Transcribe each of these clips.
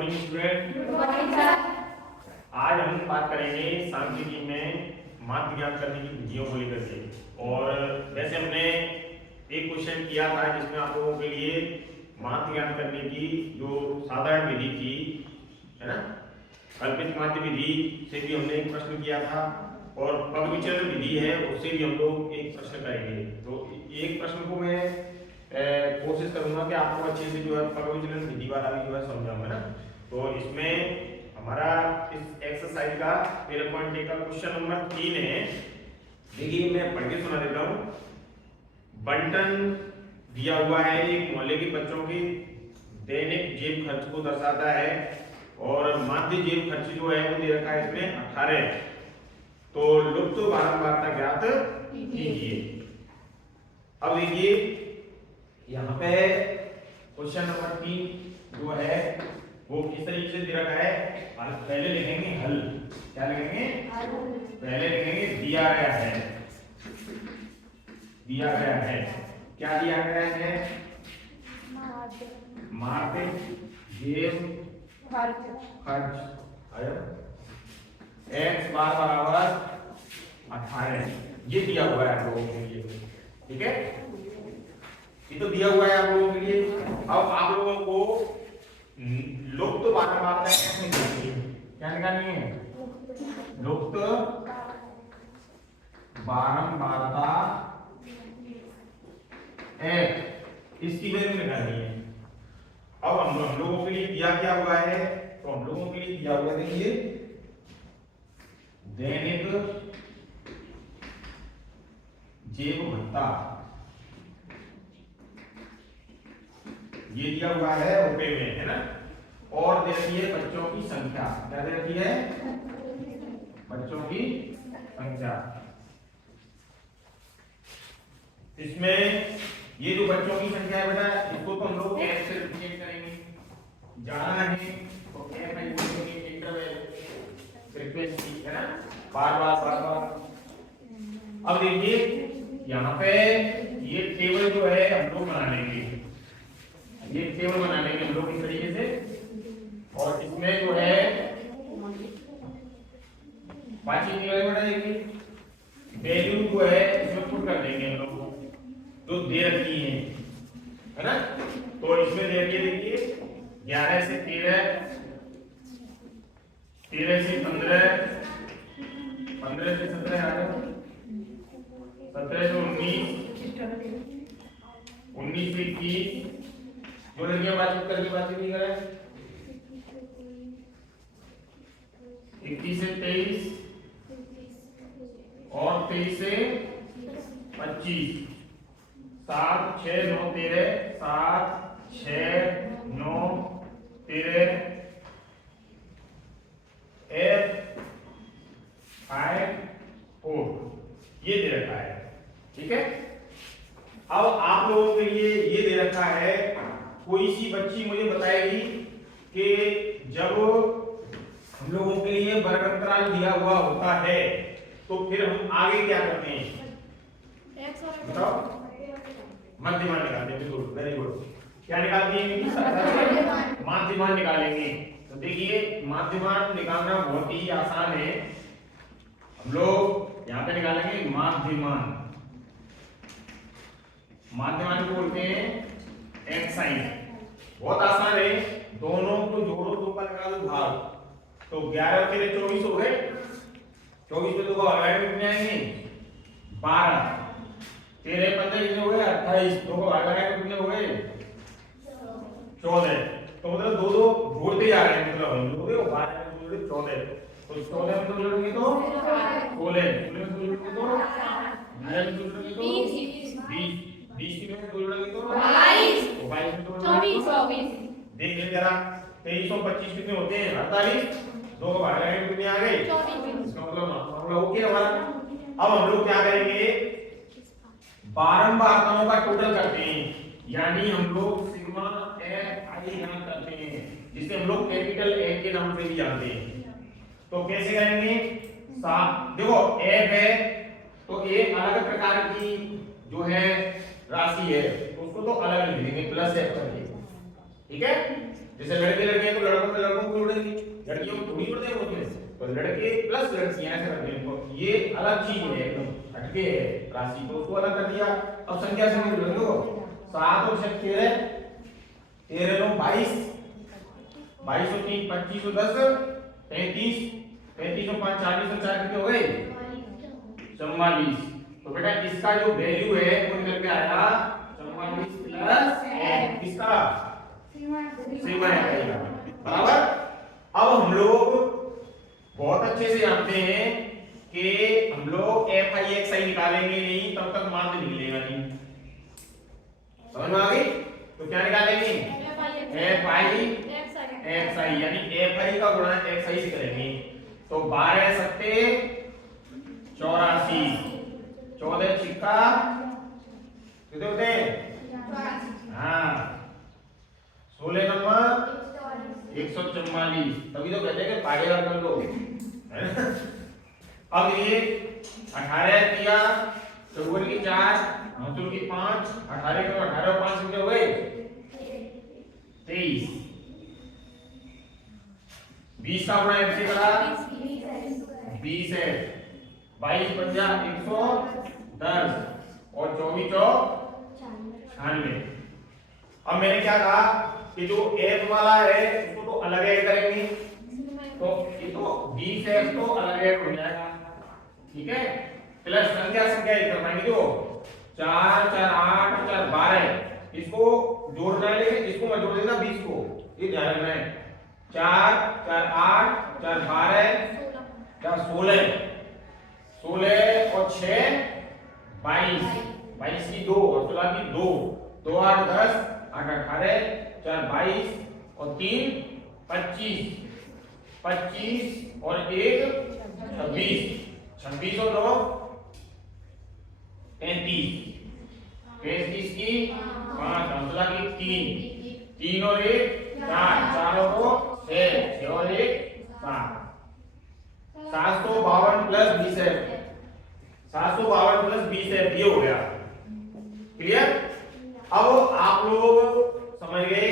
Morning student. Good morning sir. आज हम बात करेंगे सांख्यिकी में माध्य ज्ञात करने की विधियों को लेकर के। और वैसे हमने एक क्वेश्चन किया था जिसमें आप लोगों के लिए माध्य ज्ञात करने की जो साधारण विधि थी, है ना, कल्पित माध्य विधि से भी हमने एक प्रश्न किया था, और पग विचलन विधि है उससे भी हम लोग एक प्रश्न करेंगे। तो एक प्रश्न को मैं कोशिश करूंगा कि आपको अच्छे से जो है पग विचलन विधि वाला भी जो है समझाऊंगा ना। तो इसमें हमारा इस एक्सरसाइज का 13.1 का क्वेश्चन नंबर 3 है। देखिए मैं पढ़ के सुना देता हूँ। बंटन दिया हुआ है, एक मोहल्ले के बच्चों के दैनिक जेब खर्च को दर्शाता है, और माध्य जेब खर्च जो है वो दे रखा है इसमें 18। तो लुप्त बारंबारता ज्ञात कीजिए। अब देखिए यहाँ पे क्वेश्चन नंबर 3 जो है वो किस तरीके से दे रखा है। पहले लिखेंगे हल। क्या लिखेंगे? पहले लिखेंगे दिया गया है। दिया गया है, क्या दिया गया है? माध्य जेब खर्च x बार बराबर 18, ये दिया हुआ है आप लोगों के लिए। ठीक है, ये तो दिया हुआ है आप लोगों के लिए। अब आप लोगों को लुप्त बारंबारता कैसे निकालनी है? क्या निकालनी है? लुप्त बारंबारता x, इसकी वैल्यू निकालनी है। अब हम लोगों के लिए दिया क्या हुआ है? तो हम लोगों के लिए दिया हुआ है, देखिए दैनिक जेब भत्ता, ये दिया हुआ है रुपए में, है ना। और देती है बच्चों की संख्या। क्या देती है? बच्चों की संख्या। इसमें ये जो बच्चों की संख्या है बेटा, इसको तो हम लोग f से रिप्रेजेंट करेंगे। जाना है तो f है इंटरवल फ्रीक्वेंसी, है ना, बार बार। अब देखिए यहाँ पे ये टेबल जो है हम लोग बना लेंगे। ये टेबल बना लेंगे हम लोग इस तरीके से, और इसमें जो है बाकी देखिए वैल्यू जो है इसमें पुट कर देंगे हम लोग जो दे रखी है ना। तो इसमें देखिए 11 से 13, 13 से 15, 15 से 17, 17 से 19, 19 से 21, जो लड़कियां बातचीत नहीं करें, 21 से 23 और 23 से 25, 7, 6, 9, 13, 7, 6, 9, 13, F5 4, ये दे रखा है। ठीक है, अब आप लोगों के लिए ये दे रखा है। कोई सी बच्ची मुझे बताएगी कि जब हम लोगों के लिए वर्ग अंतराल दिया हुआ होता है तो फिर हम आगे क्या करते हैं? बताओ। मध्यमान निकालते हैं। बिल्कुल, वेरी गुड। क्या निकालते हैं? माध्यमान निकालेंगे। तो देखिए माध्यमान निकालना बहुत ही आसान है। हम लोग यहाँ पे निकालेंगे माध्यमान। माध्यमान को बोलते हैं x साइन। बहुत आसान है, दोनों को जोड़ो, दो का लगा दो भाग। तो 11 और 13 24 हो गए। 24 में 2 को हटाए कितने आएंगे? 12। 13 15 कितने हो गए? 28। 2 को हटाए कितने हो गए? 14। तो मतलब दो दो जोड़ते जा रहे हैं, मतलब हम लोग 12 में जोड़े 14। तो 14 में तो जोड़ेंगे तो 16 में तो जोड़ेंगे तो 9 में तो जोड़ेंगे तो 20 में तो जोड़ेंगे तो 22 में तो 24। देख ले जरा, 23 और 25 कितने होते हैं? 48। 2 को भाग लगाएंगे कितने आ गए? 24। इसका मतलब मामला ओके हमारा। अब हम लोग क्या करेंगे? बारंबारताओं का टोटल करते हैं, यानी हम लोग सिग्मा fi यहाँ करते हैं, जिसे हम लोग कैपिटल A के नाम से भी जानते हैं। तो कैसे करेंगे? देखो f है तो एक अलग प्रकार की जो है राशि है, उसको तो अलग लिख देंगे प्लस f करके। ठीक है, जैसे लड़के लड़कियां तो लड़कों में लड़कों को उड़ेंगी, लड़कियों को थोड़ी उड़ते हैं उसमें, तो लड़के प्लस लड़कियां ऐसे रखते हैं। तो ये अलग चीज है, एकदम हटके है राशि, तो उसको अलग कर दिया। अब संख्या से जोड़ दो, 7 और 6 13, 13 9 22, 22 और 3 25 और 10 33, 33 और 5 40 और 4 कितने हो गए 44। तो बेटा इसका जो वैल्यू है वो निकल के आया 44 प्लस f, इसका सिग्मा आएगा बराबर। अब हम लोग बहुत अच्छे से जानते हैं कि हम लोग एफ आई एक्स आई निकालेंगे नहीं तब तक माध्य निकलेगा नहीं, समझ में आ गई? तो क्या निकालेंगे एफ आई एक्स आई, यानी एफ आई का गुणा एक्स आई से करेंगे। तो 12 सत्ते 84, 14 छिक्का कितने होते हैं हाँ 16 नंबर 144, तभी तो कहते हैं कि पागेदार कर लो है ना। अब ये 18 किया, 54 की 4, 9 की 5, 18 के 18 और 5 कितने हो गए 23। 20 का गुणा f से करा 20 है, 22 पंजा 110 और 24 चौक 96। अब मैंने क्या कहा कि जो f वाला है उसको तो अलग ऐड करेंगे, तो ये तो 20 है तो अलग ऐड हो जाएगा, ठीक है। प्लस संख्या संख्या ऐड करवाएंगे, जो 4 4 8 4 12 इसको जोड़ना है, लेकिन इसको मत जोड़ देना 20 को, ये ध्यान रखना है। 4 4 8 4 12 4 16 16 और 6 22, 22 की 2 और 16 की 2, 2 8 10 8 18 4 22 और 3 25, 25 और 1 26, 26 और 9 35, 35 की 5 16 की 3, 3 और 1 4, 4 और 2 6, 6 और 1 7, 752 प्लस 20 है, 752 प्लस 20 है, ये हो गया क्लियर। अब आप लोग समझ गए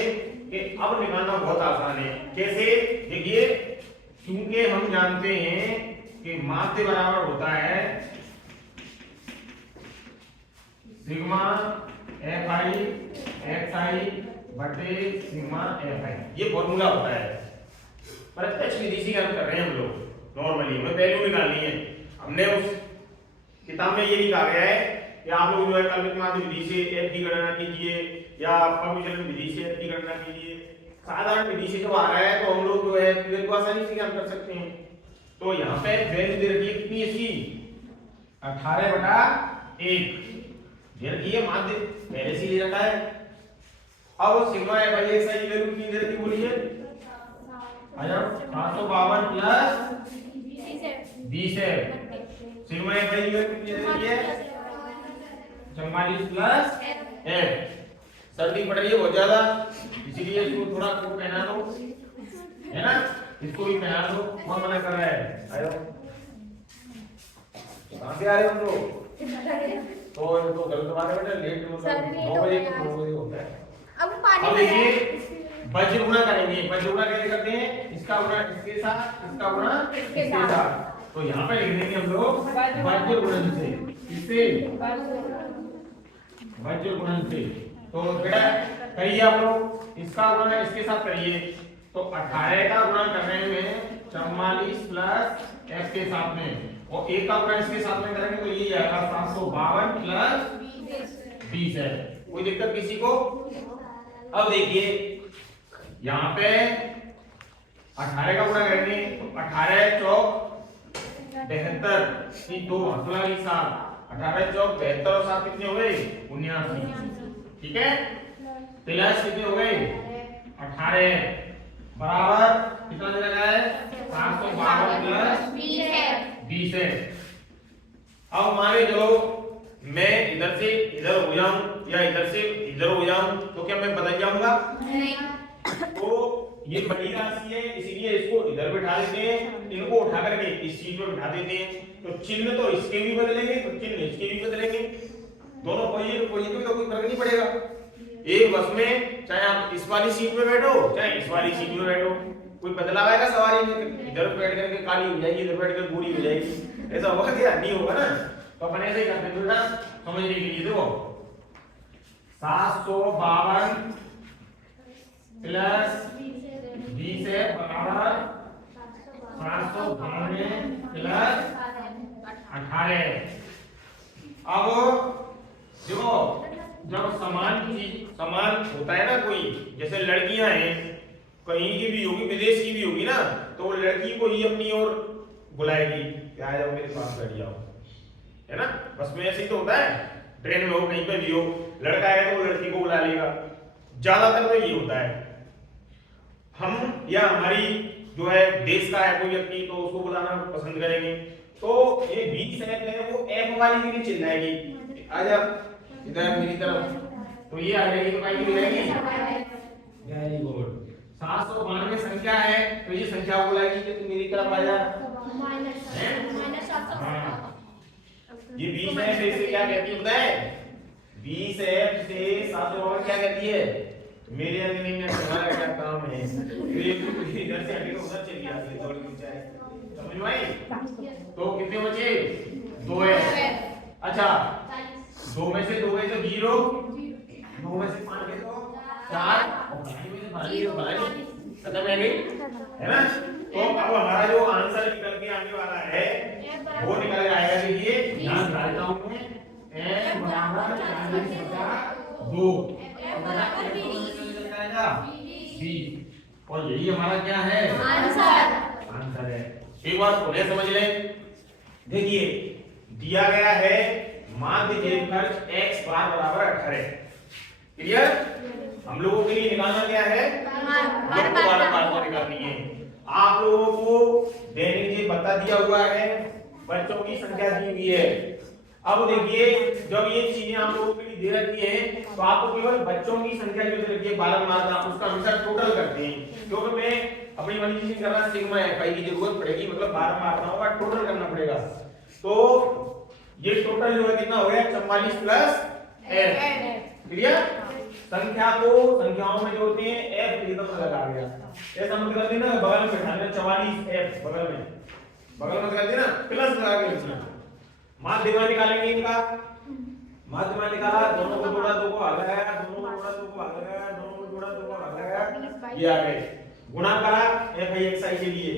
कि अब निकालना बहुत आसान है। कैसे? देखिए, क्योंकि हम जानते हैं कि माध्य बराबर होता है सिग्मा एफ आई एक्स आई बटे सिग्मा एफ आई, ये फॉर्मूला होता है। प्रत्यक्ष विधि से हम कर रहे हैं हम लोग, नॉर्मली हमें वैल्यू निकालनी है। हमने उस किताब में ये लिखा गया है कि आप लोग जो है कल्पित माध्य विधि से एफ की गणना कीजिए या अविचलन विधि से एफ की गणना कीजिए। साधारण विधि से जब आ रहा है तो हम लोग जो है बिल्कुल आसानी से क्या कर सकते हैं। तो यहाँ पे वैल्यू दे रखी है कितनी, इसकी 18/1 दे रखी है, माध्य पहले से ले रखा है। अब सिग्मा एफ आई एक्स आई की वैल्यू कितनी दे रखी बोलिए, आया 752 प्लस 20 है। सिग्मा एफ आई की वैल्यू कितनी दे रखी है 44 प्लस एफ। सर्दी पड़ रही है बहुत ज्यादा, इसीलिए इसको थोड़ा कोट पहना दो, है ना, इसको भी पहना दो। कौन मना कर रहा है, आयो कहां से आ रहे हो तुम लोग? तो गलत बात है बेटा, लेट मतलब 9 बजे को 9 बजे होता है। अब देखिए वज्र गुणा करेंगे, वज्र गुणा कैसे करते हैं, इसका गुणा इसके साथ, इसका गुणा इसके साथ। तो यहाँ पे लिख देंगे हम लोग वज्र गुणन से, इससे वज्र गुणन से। तो बेटा करिए आप लोग, इसका गुणा इसके साथ करिए। तो 18 का गुणा करने में 44 प्लस f के साथ में, और 1 का गुणा इसके साथ में करेंगे तो ये आएगा 752 प्लस 20 है। कोई दिक्कत किसी को? अब देखिए यहाँ पे 18 का गुणा करेंगे तो 18 चौक 72 की 2 16 की 7, 18 चौक 72 और 7 कितने हो गए 79, ठीक है। प्लस कितने हो गए 18 बराबर कितना दे रखा है 752 प्लस 20 है। अब मान लो मैं इधर से इधर हो जाऊं या इधर से इधर हो जाऊं तो क्या मैं बदल जाऊंगा? नहीं। तो ये बड़ी राशि है, इसीलिए इसको इधर बिठा देते हैं, इनको उठा करके इस चीज में बिठा देते हैं। तो चिन्ह तो इसके भी बदलेंगे तो चिन्ह इसके भी बदलेंगे, दोनों पॉजिटिव तो कोई फर्क नहीं पड़ेगा। एक बस में चाहे आप इस वाली सीट पे बैठो चाहे इस वाली सीट पे बैठो, कोई बदलाव आएगा सवारी में? इधर बैठ करके काली हो जाएगी, इधर बैठ कर गोरी हो जाएगी, ऐसा होगा क्या? नहीं होगा ना। तो अपन ऐसे ही करते हैं बेटा समझने के लिए। देखो 752 प्लस 20 है बराबर 792 प्लस 18। अब देखो जब समान चीज समान होता है ना, कोई जैसे लड़कियां हैं कहीं की भी होगी, विदेश की भी होगी ना, तो वो लड़की को ही अपनी ओर बुलाएगी कि आ जाओ मेरे पास बैठ जाओ, है ना? बस में ऐसे ही तो होता है, ट्रेन में हो कहीं पे भी हो, लड़का है तो वो लड़की को बुला लेगा, ज्यादातर तो ये होता है। हम या हमारी जो है देश का है कोई व्यक्ति तो उसको बुलाना पसंद करेंगे, तो ये 20 सेकंड है वो एफ वाली के लिए चिल जाएगी, आ जा इधर मेरी तरफ, तो ये आ जाएगी तो काय की हो जाएगी। Very good. 792 संख्या है तो ये संख्या बुलाएगी कि तू मेरी तरफ आ जा, ये 20 है फिर से क्या कहती है? 20 है से 752 क्या कहती है? मेरे अंदर नहीं है, तुम्हारा क्या काम है? ये इधर से हटेगा उधर चली जाती है, थोड़ी ऊंचाई समझ में आई? तो कितने बचे? 2 है। अच्छा 2 में से 2 गए तो 0, 2 में से 5 गए तो 4 और 5 में से 12 खत्म है गई, है ना? तो अब हमारा जो आंसर निकल के आने वाला है वो निकल के आएगा। देखिए ध्यान डालता हूं मैं, n बराबर 2 बराबर 20, और यही हमारा क्या है? आंसर है। एक बार पुनः समझ लें। देखिए दिया गया है माध्य जेब खर्च x बार बराबर 18। क्लियर? हम लोगों के लिए निकालना क्या है? बार निकालनी है। आप लोगों को दैनिक जेब बता दिया हुआ है, बच्चों की संख्या दी हुई है। अब देखिए जब ये चीजें आप लोगों के लिए दे रखी है तो आपको केवल बच्चों की संख्या जो दे रखी है 12 मात्रा उसका हमेशा टोटल करते हैं, क्योंकि मैं अपनी वैल्यूएशन कर रहा सिग्मा एफआई की जरूरत पड़ेगी, मतलब 12 मात्राओं का टोटल करना पड़ेगा। तो ये टोटल जो है कितना हो गया? 44 प्लस एफ। क्लियर? संख्या को संख्याओं में जोड़ते हैं, एफ एकदम अलग आ गया, ऐसा मत कर देना बगल में बैठा देना 44 एफ बगल में कर देना प्लस लगा के लिखना। माध्यम निकालेंगे इनका, माध्यम निकाला, दोनों को जोड़ा 2 को भाग लगाया, दोनों को जोड़ा 2 को भाग लगाया, दोनों को जोड़ा 2 को भाग लगाया, ये आ गए। गुणा करा एफ आई एक्स आई के लिए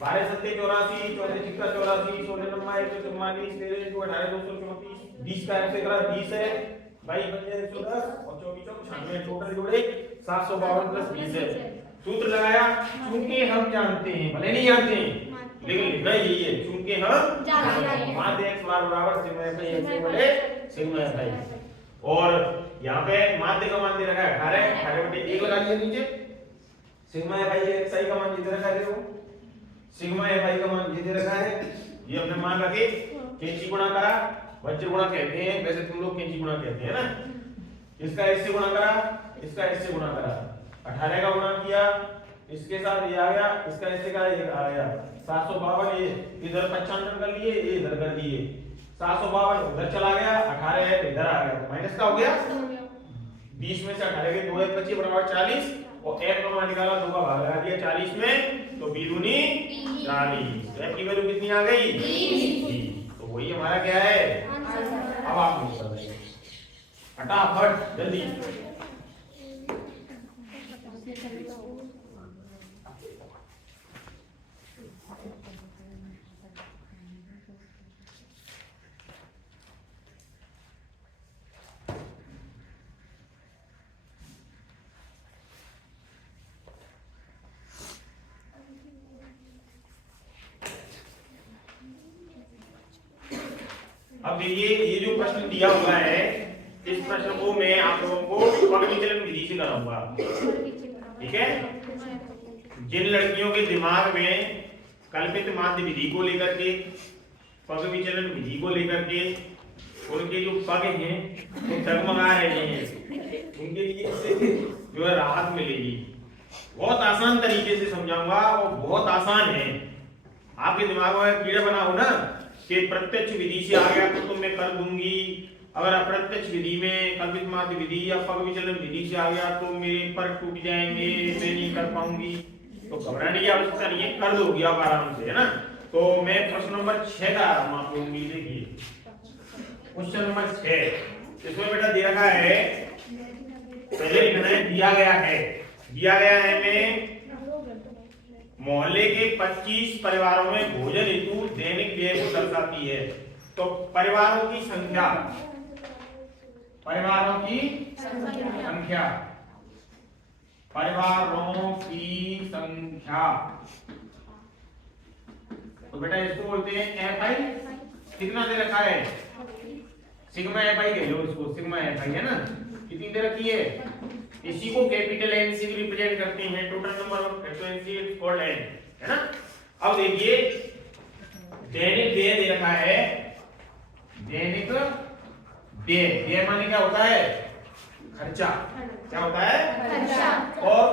12 7 84 14 6 84 16 9 144 13 18 234 20 का एफ से करा 20 है भाई बन जाए 110 और 24 96 टोटल जोड़े 752 प्लस 20 है। सूत्र लगाया, क्योंकि हम जानते हैं, भले नहीं जानते हैं लेकिन लिखना यही है, क्योंकि हम जानते हैं माध्य x बार बराबर सिग्मा एफ आई x बटे सिग्मा एफ आई। और यहां पे माध्य का मान दे रखा है 18, 18 बटे 1 लगा दिया नीचे, सिग्मा एफ आई एक्स आई का मान दे रखा है, देखो सिग्मा एफ आई का मान ये दे रखा है, ये हमने मान रखे, कैंची गुणा करा, वज्र गुणा कहते हैं, वैसे तुम लोग कैंची गुणा कहते हैं ना, इसका इससे गुणा करा, इसका इससे गुणा करा, 18 का गुणा किया, इसके साथ ये आ गया, इसका इससे का ये आ गया 752, ये इधर 95 कर लिए, ये इधर कर दिए, 752 उधर चला गया, 18 है इधर आ गया, माइनस का हो गया, 20 में से 18 के 2 एक बची बराबर 40, और f का मान निकाला, 2 का भाग लगा दिया 40 में, तो b दूनी 40, तो f की वैल्यू कितनी आ गई? 30। तो वही हमारा क्या है? अब आप मुझे बताइए फटाफट जल्दी। अब देखिए ये जो प्रश्न दिया हुआ है, इस प्रश्न को मैं आप लोगों को पग विचलन विधि से कराऊंगा, ठीक है? जिन लड़कियों के दिमाग में कल्पित माध्य विधि को लेकर के, पग विचलन विधि को लेकर के उनके जो पग हैं वो डगमगा रहे हैं, उनके लिए इससे जो है राहत मिलेगी। बहुत आसान तरीके से समझाऊंगा और बहुत आसान है। आपके दिमाग में कीड़ा बना हो ना कि प्रत्यक्ष विधि से आ गया तो मैं कर दूंगी, अगर अप्रत्यक्ष विधि में कल्पित माध्य विधि या पग विचलन विधि से आ गया तो मेरे पर टूट जाएंगे, मैं नहीं कर पाऊंगी, तो घबराने की आवश्यकता नहीं है, कर दोगी आप आराम से, है ना। तो मैं प्रश्न नंबर 6 का आप लोग देखिए, क्वेश्चन नंबर 6। इसमें बेटा दे रखा है, पहले लिखना है दिया गया है में मोहल्ले के 25 परिवारों में भोजन हेतु दैनिक व्यय को दर्शाती है। तो परिवारों की संख्या तो बेटा इसको बोलते हैं एफ आई। कितना दे रखा है, सिग्मा एफ आई कह लो इसको, सिग्मा एफ आई है ना, कितनी दे रखी है, इसी को कैपिटल एन से रिप्रेजेंट करते हैं, total number of frequency is called an, है ना। अब देखिए दैनिक व्यय दे रखा है, दैनिक व्यय माने क्या होता है, खर्चा, क्या होता है, खर्चा। और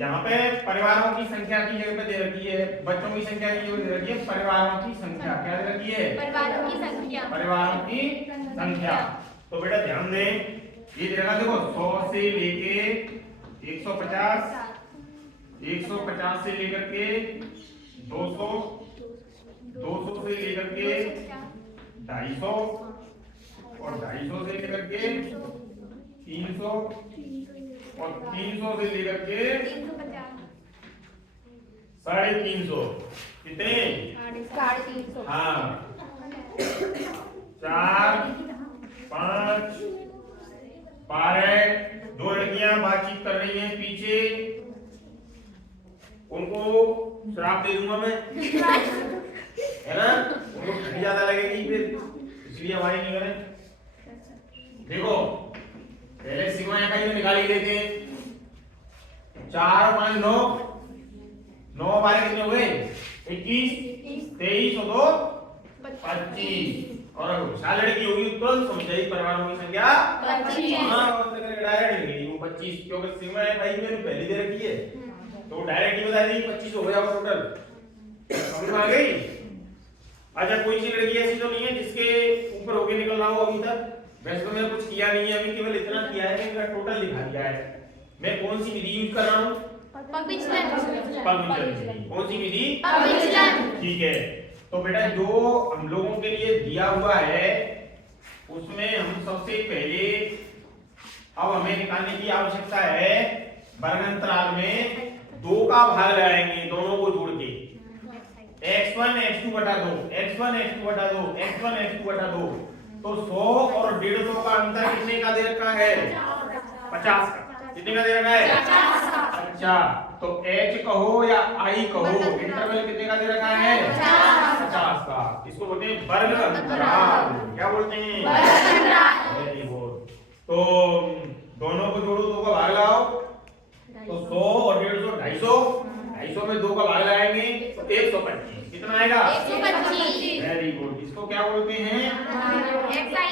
यहाँ पे परिवारों की संख्या की जगह पे दे रखी है, बच्चों की संख्या की जगह दे रखी है परिवारों की संख्या, क्या दे रखी है, परिवारों की संख्या। तो बेटा ध्यान दें, ये दे रखा देखो 100 से लेके 150 से लेकर के 200 से लेकर के 250 और 250 से लेकर के 300 और 300 से लेकर के 350, कितने, 350, हाँ 4 5 12, 2 लड़कियां बातचीत कर रही हैं पीछे, उनको श्राप दे दूंगा मैं, है ना, उनको ठंडी ज्यादा लगेगी फिर, इसलिए हमारी नहीं करें। देखो पहले सिग्मा एफ आई में निकाल ही लेते हैं, 4 और 5 9, 9 12 कितने हुए, 21 23 और 2 25, और विशाल लड़की होगी तुरंत समझ जाएगी परिवारों की संख्या 25, हाँ डायरेक्ट नहीं वो 25, क्योंकि सिग्मा एफ आई में पहले दे रखी है, तो डायरेक्ट ही बता देगी 25 हो गया टोटल, समझ में आ गई। अच्छा कोई सी लड़की ऐसी तो नहीं है जिसके ऊपर होके निकल रहा हो अभी तक, वैसे तो मैंने कुछ किया नहीं है, अभी केवल इतना किया है कि मेरा टोटल लिखा दिया है। मैं कौन सी विधि यूज कर रहा हूँ, पग विचलन, कौन सी विधि, पग विचलन, ठीक है। तो बेटा जो हम लोगों के लिए दिया हुआ है उसमें हम सबसे पहले अब हमें निकालने की आवश्यकता है, वर्गांतराल में 2 का भाग लगाएंगे, दोनों को जोड़ के, x1 x2 बटा 2, x1 x2 बटा 2, x1 x2 बटा 2, तो 100 और 150 का अंतर कितने का दे रखा है, 50 का, कितने का दे रखा है, 50। अच्छा तो h कहो या I कहो, इंटरवल कितने का दे रखा है, 50 का, इसको बोलते हैं वर्ग अंतराल, क्या बोलते हैं, वर्ग अंतराल, वेरी गुड। तो दोनों को जोड़ो, 2 का भाग लगाओ, तो 100 और 150 250 में 2 का भाग लगाएंगे तो 125, कितना आएगा, 125, वेरी गुड। इसको क्या बोलते हैं, xi,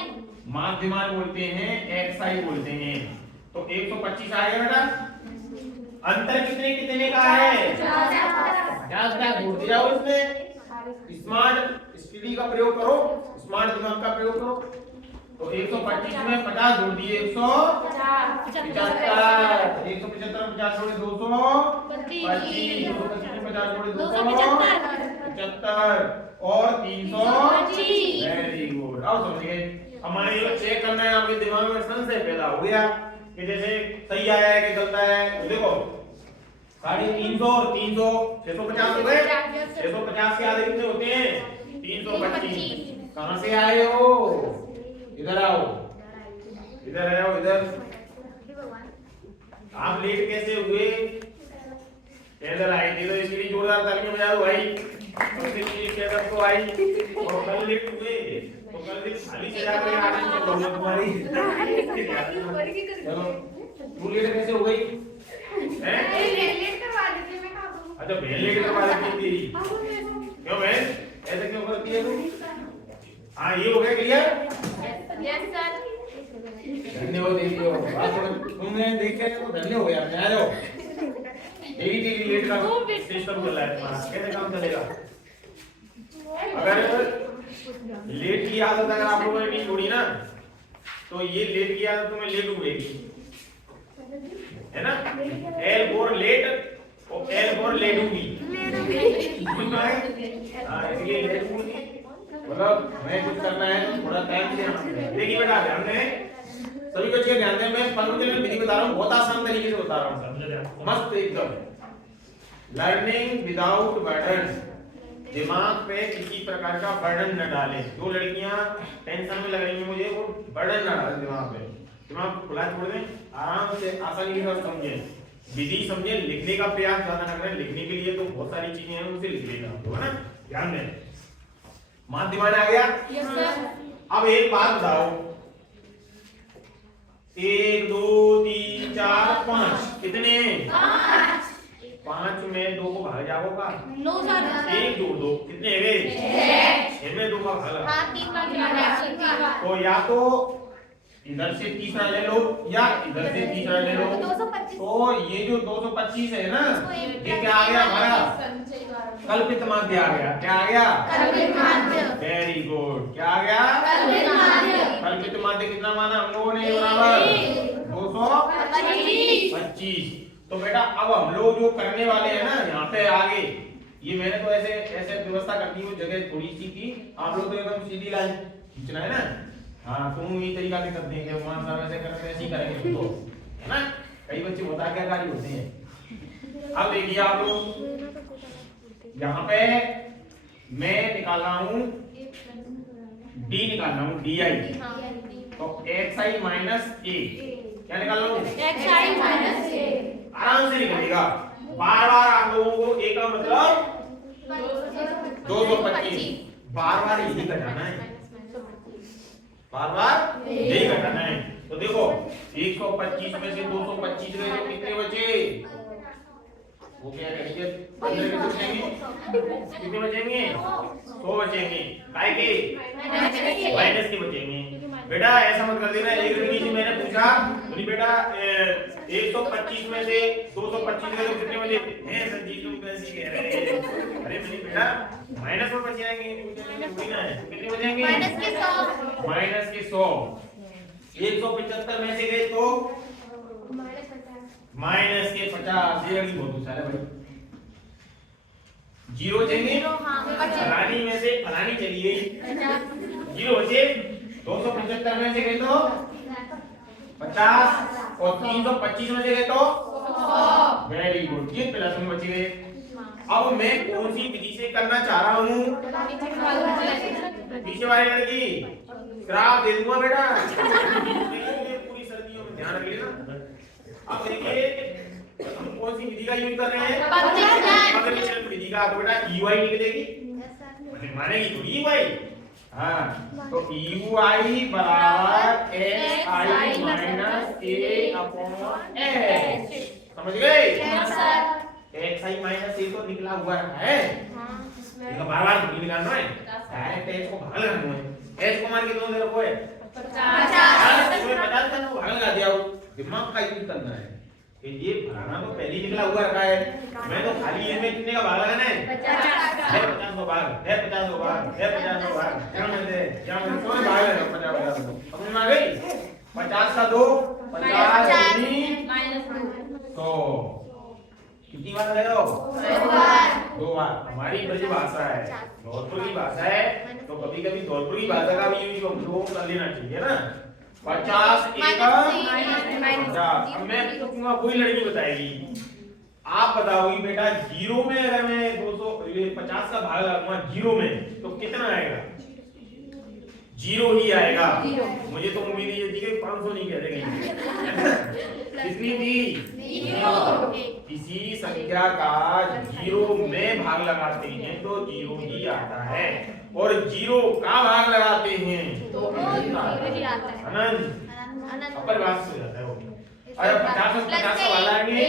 माध्यमान बोलते हैं, xi बोलते हैं। तो 125 आएगा बेटा, अंतर कितने कितने का है, 50 का, जोड़ दिया जाओ इसमें, स्मार्ट स्टडी का प्रयोग करो, स्मार्ट दिमाग का प्रयोग करो। तो 125 में 50 जोड़ दिए 175, 175 50 जोड़े 225, 225 में 50 जोड़े 275 और 325, वेरी गुड। अब समझिए, हमारे लिए चेक करना है, आपके दिमाग में संशय पैदा हो गया कि जैसे सही आया है कि गलत आया है। तो देखो 350 और 300 650 हो गए, 650 के आधे कितने होते हैं, 325। कहां से आए हो, इधर आओ, इधर आओ, इधर। आप लेट कैसे हुए, पैदल आए थे, तो इसके लिए जोरदार तालियां बजा दो भाई, पैदल तो आई, और कल लेट हुए तो कल भी खाली से जाकर आ रही तो दौलत तुम्हारी। चलो तू लेट कैसे हो गई, लेट करवा देती मैं, अच्छा बहन लेट करवा देती थी, क्यों बहन ऐसा क्यों करती है तू। हाँ ये हो गया क्लियर, यस सर, धन्यवाद दीजिए, तुमने देख के तो धन्य हो गया, मैं आ जाओ। डेली लेट का सिस्टम चल रहा है तुम्हारा, कैसे काम चलेगा। अगर लेट की आदत अगर आप लोगों ने नहीं छोड़ी ना, तो ये लेट गया तो मैं लेट हुएगी, है ना? L for लेट और L for लेटूंगी। हाँ इसलिए लेटूंगी मतलब मैं कुछ करना है तो थोड़ा टाइम देना। देखिए बेटा ध्यान दें, सभी को अच्छे ध्यान दें, मैं पंक्चुअल विधि बता रहा हूँ, बहुत आसान तरीके से बता रहा हूँ, मस्त एकदम। लर्निंग विदाउट बर्डन, दिमाग पे किसी प्रकार का बर्डन न डालें। जो लड़कियां टेंशन में लग रही हैं मुझे, वो बर्डन न डालें दिमाग पे, दिमाग खुला छोड़ दें, आराम से आसानी के साथ समझें, विधि समझें, लिखने का प्रयास ज्यादा न करें। लिखने के लिए तो बहुत सारी चीजें हैं, उनसे लिख लेना, है ना? ध्यान दें। मात दिमाग आ गया? Yes sir. अब एक बात बताओ, 1 2 3 4 5 कितने? 5 में 2 को भाग जाओगा? No sir. 1 2 2 कितने गए? 6 में 2 का भाग। हाँ 3 बार जाना। तो या तो इधर से तीसरा ले लो या इधर से तीसरा ले लो। 225। तो ये जो 225 है ना, ये क्या आ गया हमारा? कल्पित माध्य आ गया। क्या आ गया? कल्पित माध्य। Very good. क्या आ गया? कल्पित माध्य। कल्पित माध्य कितना माना हम लोगों ने? बराबर 225। 25। तो बेटा अब हम लोग जो करने वाले हैं ना यहाँ पे आगे, ये मैंने तो ऐसे ऐसे व्यवस्था कर दी, वो जगह थोड़ी सी थी, आप लोग तो एकदम सीधी लाइन खींचना है ना। हाँ तुम ये तरीका से करते हैं कि मान साहब ऐसे करते हैं, ऐसे ही करेंगे तो, है ना? कई बच्चे बता क्या कार्य होते हैं। अब देखिए आप लोग यहाँ पे मैं निकाल रहा हूँ डी, निकाल रहा हूँ डी आई। तो एक्स आई माइनस ए, क्या निकाल रहा हूँ? xi minus a। आराम से निकलेगा। बार बार आप लोगों को ए का मतलब 225, बार बार यही घटाना है, बार बार यही घटाना है। तो देखो 125 में से 225 गए तो कितने बचे? वो क्या करेंगे? कितने बचेंगे? 100 बचेंगे। काय के? माइनस के बचेंगे। बेटा ऐसा मत कर देना, एक लड़की से मैंने पूछा, बोली बेटा 125 में से 225 गए तो कितने बचे? हैं सर जी तुम कैसी कह रहे हैं? अरे मेरी बेटा माइनस में बच जाएंगे, कितने बचेंगे? माइनस के 100। माइनस के 100। 175 में से गए तो माइनस के 50। ये भी बहुत सारे भाई, जीरो बचेंगे। फलानी में से फलानी चली गई, जीरो बचे। 275 में से गए तो 50 और 325 में से गए तो 100। वेरी गुड, ये प्लस में बच गए। अब मैं कौन सी विधि से करना चाह रहा हूँ? पीछे वाली लड़की श्राप दे दूंगा बेटा, पूरी सर्दियों में ध्यान रख लेना। अब देखिए हम कौन सी विधि का यूज कर रहे हैं? अगर विचलन विधि का, तो बेटा ui निकलेगी, मानेगी तो ui। हाँ तो ui बराबर xi minus a upon h, समझ गए? xi माइनस a तो निकला हुआ है, इसका बार बार नहीं निकालना है, डायरेक्ट h को भाग लगाना है। h को मान के दो जरा को है 50, इसमें 50 का भाग लगा दिया। दिमाग का यूज करना है कि ये भागना तो पहले ही निकला हुआ रखा है, मैं तो खाली ये में कितने का भाग लगाना है? 50 को भाग, 50 को भाग, 50 को भाग, क्या मिलते हैं? क्या मिलते हैं? भाग लगा 50 समझ में आ गई? 50 का 2 50 माइनस 2 कितनी बार ले रहे हो? 2 बार। हमारी ब्रजभाषा है, धौलपुर की भाषा है, तो कभी कभी धौलपुर की भाषा का भी यूज हम लोगों को कर लेना चाहिए ना। 50 एक अब मैं पूछूंगा, कोई लड़की बताएगी, आप बताओगी बेटा जीरो में अगर मैं 250 का भाग लगाऊंगा जीरो में तो कितना आएगा? जीरो ही आएगा। मुझे तो उम्मीद ही थी कि 500 नहीं कह देंगे। कितनी थी? किसी संख्या का जीरो में भाग लगाते हैं तो जीरो ही आता है, और जीरो का भाग लगाते हैं तो अनंत अपर बात हो जाता है वो। अरे 50 से 50 का भाग लगाएंगे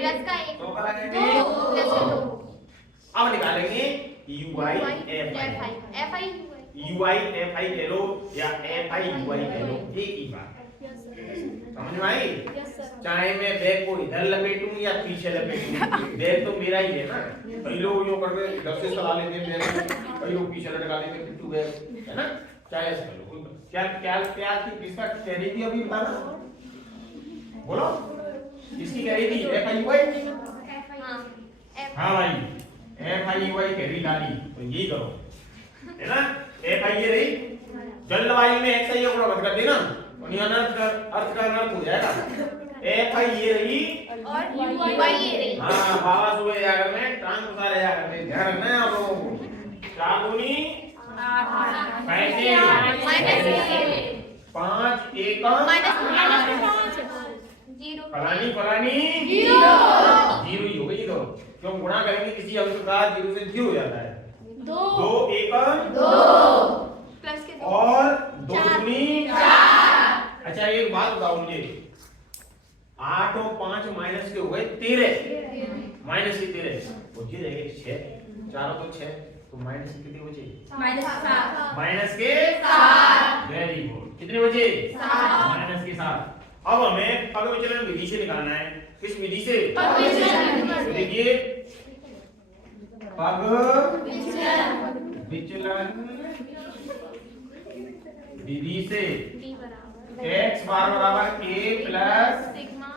प्लस का 1 तो लगाएंगे अब निकालेंगे ui fi ले लो या fi ui ले लो, एक ही बात। समझ में आई? चाहे मैं बैग को इधर लपेटूं या पीछे लपेटूं, बैग तो मेरा ही है ना। कई लोग यूं करके इधर से चला लेते हैं बैग, कई लोग पीछे लटका लेते हैं पिट्ठू बैग, है ना? चाहे ऐसा लो, क्या क्या क्या किसका कह रही थी अभी बताना, बोलो किसकी कह रही थी? एफ आई वाई, हाँ भाई एफ आई वाई कह रही डाली, तो यही करो है ना। एफ आई ये रही, जलवायु में एक्स आई को रद्द कर देना और यहाँ अर्थ का अर्थ हो जाएगा। एफ आई ये रही और वाई ये रही। हाँ बाबा सुबह जाकर में टांग उतारे जाकर में ध्यान रखना है आप लोगों को। 4 दूनी 35, माइनस 5 एकम जीरो फलानी फलानी जीरो जीरो ही हो गई तो, क्यों गुणा करेंगे किसी अंक का जीरो से जीरो हो जाता है। दो 2 एकम दो प्लस के दो और 2 दूनी 4। अच्छा एक बात बताओ मुझे, 8 और 5 माइनस के हो गए 13, माइनस के 13 बचे रहेंगे 6, 4 तो 6, तो माइनस के कितने बचे? माइनस 7 माइनस के 7 वेरी गुड, कितने बचे? 7 माइनस के 7। अब हमें पग विचलन विधि से निकालना है। किस विधि से? पग विचलन। तो देखिए पग विचलन विधि से डी बराबर x बार बराबर a plus sigma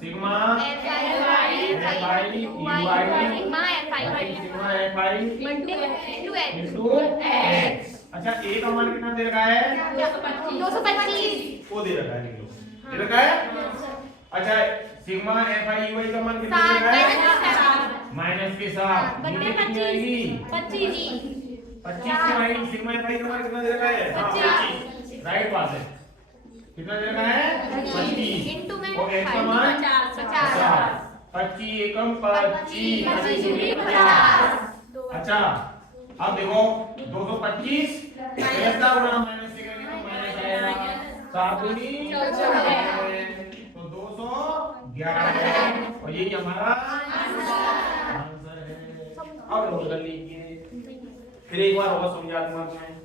sigma F I sigma F I into x। अच्छा a का मान कितना दे रखा है? 225 वो दे रखा है, लिख लो, दे रखा है। अच्छा सिग्मा एफ आई वाई का मान कितना दे रखा है? माइनस के साथ ये कितनी आएगी? 25 25 से आएगी। सिग्मा एफ आई का मान कितना दे रखा है? हाँ 25, राइट बात है। कितना दे रखा है? 25 इनटू में और x का मान 50 25 एकम 25 25 50। अच्छा अब देखो 225 प्लस का गुणा माइनस से करेंगे तो माइनस आएगा, 7 दूनी 14 तो 211 और यही हमारा आंसर है। अब लोग कर लीजिए, फिर एक बार होगा समझा दूंगा मैं।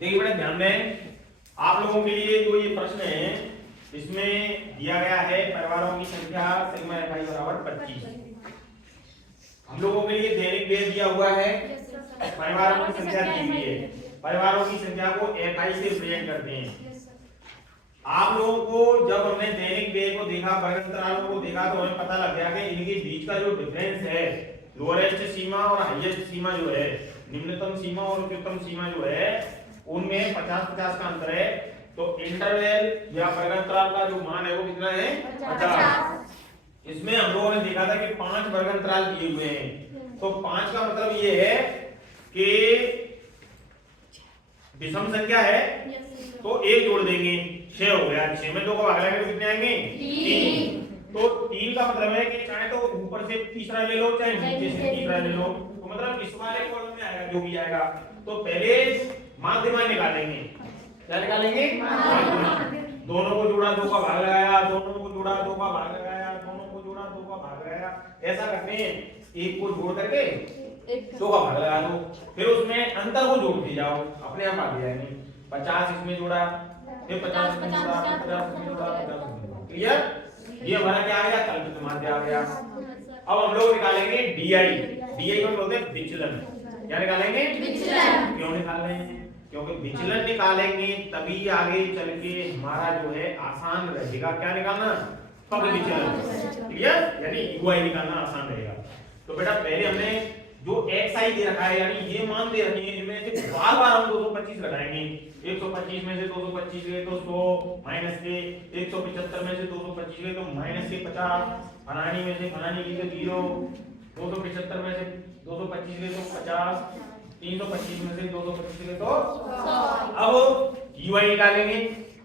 देखिए बड़े ध्यान में आप लोगों के लिए जो ये प्रश्न है इसमें दिया गया है परिवारों की संख्या सिग्मा एफ आई बराबर 25। हम लोगों के लिए दैनिक व्यय दिया हुआ है, परिवारों की संख्या दी हुई है। परिवारों की संख्या को एफ आई से रिप्रेजेंट करते हैं। आप लोगों को जब हमने दैनिक व्यय को देखा, वर्ग अंतरालों को देखा, तो हमें पता लग गया कि इनके बीच का जो डिफरेंस है, लोएस्ट सीमा और हाईएस्ट सीमा जो है, निम्नतम सीमा और उच्चतम सीमा जो है, उनमें 50-50 का अंतर है। तो इंटरवल या वर्ग अंतराल का जो मान है वो कितना है? 50। इसमें हम लोगों ने देखा था कि 5 वर्ग अंतराल दिए हुए हैं। तो 5 का मतलब ये है कि विषम संख्या है तो 1 जोड़ देंगे, 6 हो गया। 6 में 2 को भाग लगाएंगे तो कितने आएंगे? 3। तो 3 का मतलब है कि चाहे तो ऊपर से तीसरा ले लो चाहे नीचे से तीसरा ले लो, तो मतलब इस वाले कॉलम में आएगा जो भी आएगा। तो पहले माध्य मान निकालेंगे। क्या निकालेंगे? दोनों को जोड़ा 2 का भाग लगाया, दोनों को जोड़ा 2 का भाग लगाया, दोनों को जोड़ा 2 का भाग लगाया, ऐसा करते हैं। एक को जोड़ करके 2 का भाग लगा दो, फिर उसमें अंतर को जोड़ते जाओ, अपने आप आ जाएंगे। 50 इसमें जोड़ा, फिर 50 इसमें जोड़ा, 50 इसमें जोड़ा, 50 इसमें जोड़ा। क्लियर? ये हमारा क्या आ गया? कल्पित माध्य आ गया। अब हम लोग निकालेंगे डीआई। डीआई को बोलते हैं विचलन। क्या निकालेंगे? विचलन। क्यों निकाल रहे हैं? क्योंकि विचलन निकालेंगे तभी आगे चल के हमारा जो है आसान रहेगा। क्या निकालना? पग विचलन। क्लियर? यानी यूआई निकालना आसान रहेगा। तो बेटा पहले हमने जो एक्स आई दे रखा है, यानी ये मान दे रखी है, इनमें से बार-बार हम 225 लगाएंगे। 125 में से 225 गए तो 100 माइनस के, 175 में से 225 गए तो माइनस के 50, फलानी में से फलानी की तो 0, 275 में से 225 गए तो 50, 325 में से 225 गए तो 100। अब यूआई निकालेंगे।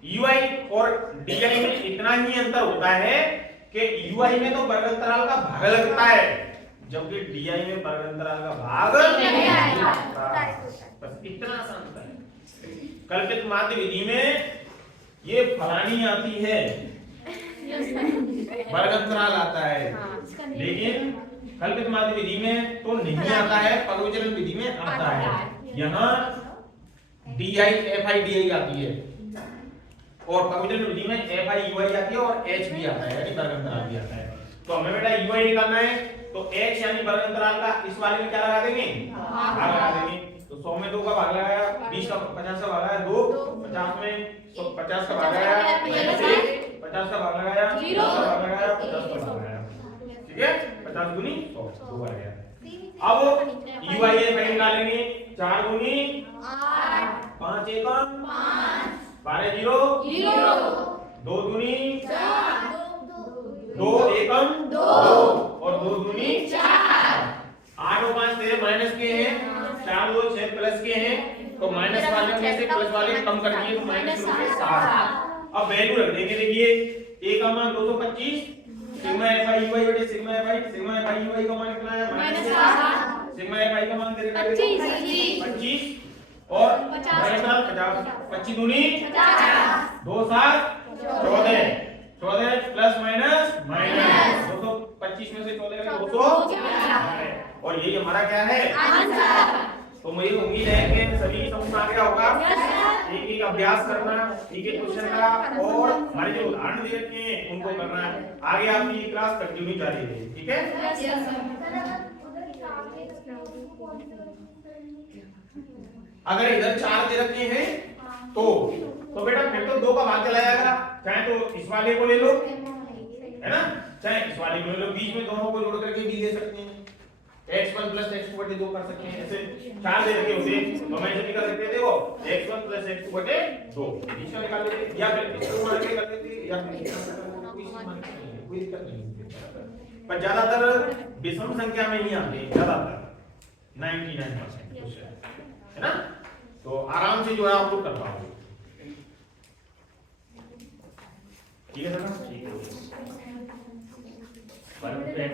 यूआई और डीआई में इतना ही अंतर होता है कि यूआई में तो वर्ग अंतराल का भाग लगता है, जबकि डीआई में वर्ग अंतराल का भाग नहीं लगता। बस इतना आसान होता है। कल्पित माध्य विधि में ये फलानी आती है, वर्ग अंतराल आता है, लेकिन कल्पित माध्य विधि में तो नहीं आता है, पग विचलन विधि में आता है। यहाँ DI आती है और कम्यूटेटिव विधि में FI आती है और H भी आता है यानी वर्ग अंतराल भी आता है। तो हमें बेटा UI निकालना है तो H यानी वर्ग अंतराल का इस वाले में क्या लगा देंगे भाग लगा देंगे। तो 100 में 2 का भाग लगाया, 20 का 50 का भाग लगाया 2, 50 में 50 का भाग लगाया 50 का भाग लगाया 50 का भाग लगाया 50 का भाग लगाया, ठीक है 50 गुनी 100 2 आ गया। अब UI निकालेंगे 4 गुनी 8 5 एकम 12 जीरो 2 दूनी 2 एकम 2 और 2 दूनी 8 और 5 तेरे माइनस के हैं, 4 और 6 प्लस के हैं, तो माइनस वाले में से प्लस वाले कम कर दिए तो माइनस हो गए 7। अब वैल्यू रख देंगे, देखिए a का मान 225 सिग्मा FI UI बटे सिग्मा FI UI का मान कितना है -7, सिग्मा FI का मान तेरे 25 और 50 25 दूनी 2 7 14 प्लस माइनस 225 में से 14 का 200 और यही हमारा क्या है आंसर। तो मुझे उम्मीद है कि सभी समझ में आ गया होगा। एक एक अभ्यास करना, एक एक क्वेश्चन का और हमारे जो उदाहरण दे रखे हैं उनको करना है। आगे आपकी ये क्लास कंटिन्यू जारी रहेगी, ठीक है। अगर इधर 4 दे रखे हैं तो बेटा फिर तो 2 का भाग चला जाएगा, चाहे तो इस वाले को ले लो है ना, चाहे इस वाले को ले लो, बीच में दोनों को जोड़ करके भी ले सकते हैं, x1 + x2 बटे 2 कर सकते हैं। ऐसे 4 दे रखे होते तो मैं ऐसे निकाल सकते थे, देखो x1 + x2 बटे 2 बीच में निकाल लेते या फिर इसको मान के कर लेते या फिर कोई दिक्कत नहीं। पर ज्यादातर विषम संख्या में ही आते हैं, ज्यादातर 99% क्वेश्चन है ना, तो आराम से जो है आप लोग कर पाओगे, ठीक है सर, ठीक है।